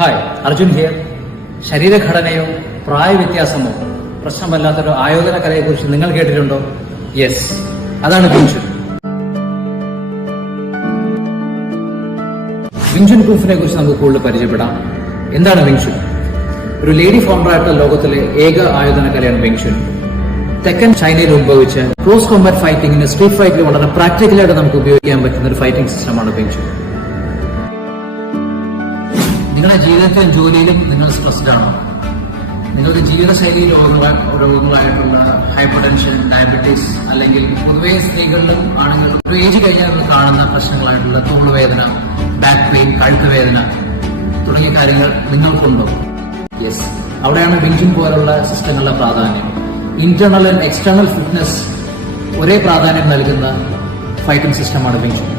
Hi, Arjun here. ശരീരഘടനയോ പ്രായവ്യത്യാസമോ പ്രശ്നമല്ലാത്തൊരു ആയോധന കലയെക്കുറിച്ച് നിങ്ങൾ കേട്ടിട്ടുണ്ടോ? യെസ്, അതാണ് വിങ്ചുൻ. വിങ്ചുൻ കുങ്ഫുവിനെ കുറിച്ച് നമുക്ക് കൂടുതൽ പരിചയപ്പെടാം. എന്താണ് വിങ്ചുൻ? ഒരു ലേഡി ഫൗണ്ടറായിട്ടുള്ള ലോകത്തിലെ ഏക ആയോധന കലയാണ് വിങ്ചുൻ. തെക്കൻ ചൈനയിൽ ഉത്ഭവിച്ച ക്ലോസ് കോമ്പാറ്റ് ഫൈറ്റിംഗിന് സ്ട്രീറ്റ് ഫൈറ്റിൽ വളരെ പ്രാക്ടിക്കലായിട്ട് നമുക്ക് ഉപയോഗിക്കാൻ പറ്റുന്ന ഒരു ഫൈറ്റിംഗ് സിസ്റ്റമാണ് വിങ്ചുൻ. നിങ്ങളുടെ ജീവിതത്തിലും ജോലിയിലും നിങ്ങൾ സ്ട്രെസ്ഡ് ആണോ? നിങ്ങളുടെ ജീവിതശൈലി രോഗങ്ങളായിട്ടുള്ള ഹൈപ്പർ ടെൻഷൻ, ഡയബറ്റീസ്, അല്ലെങ്കിൽ പൊതുവെ സ്ത്രീകളിലും ആണുങ്ങളിലും ഒരു ഏജ് കഴിഞ്ഞാൽ കാണുന്ന പ്രശ്നങ്ങളായിട്ടുള്ള തോളുവേദന, ബാക്ക് പെയിൻ, കഴുത്ത് വേദന തുടങ്ങിയ കാര്യങ്ങൾ നിങ്ങൾക്കുണ്ടോ? യെസ്, അവിടെയാണ് വിങ്ചുൻ പോലുള്ള സിസ്റ്റങ്ങളുടെ പ്രാധാന്യം. ഇന്റേണൽ ആൻഡ് എക്സ്റ്റേണൽ ഫിറ്റ്നസ് ഒരേ പ്രാധാന്യം നൽകുന്ന ഫൈറ്റിംഗ് സിസ്റ്റമാണ് വിങ്ചുൻ.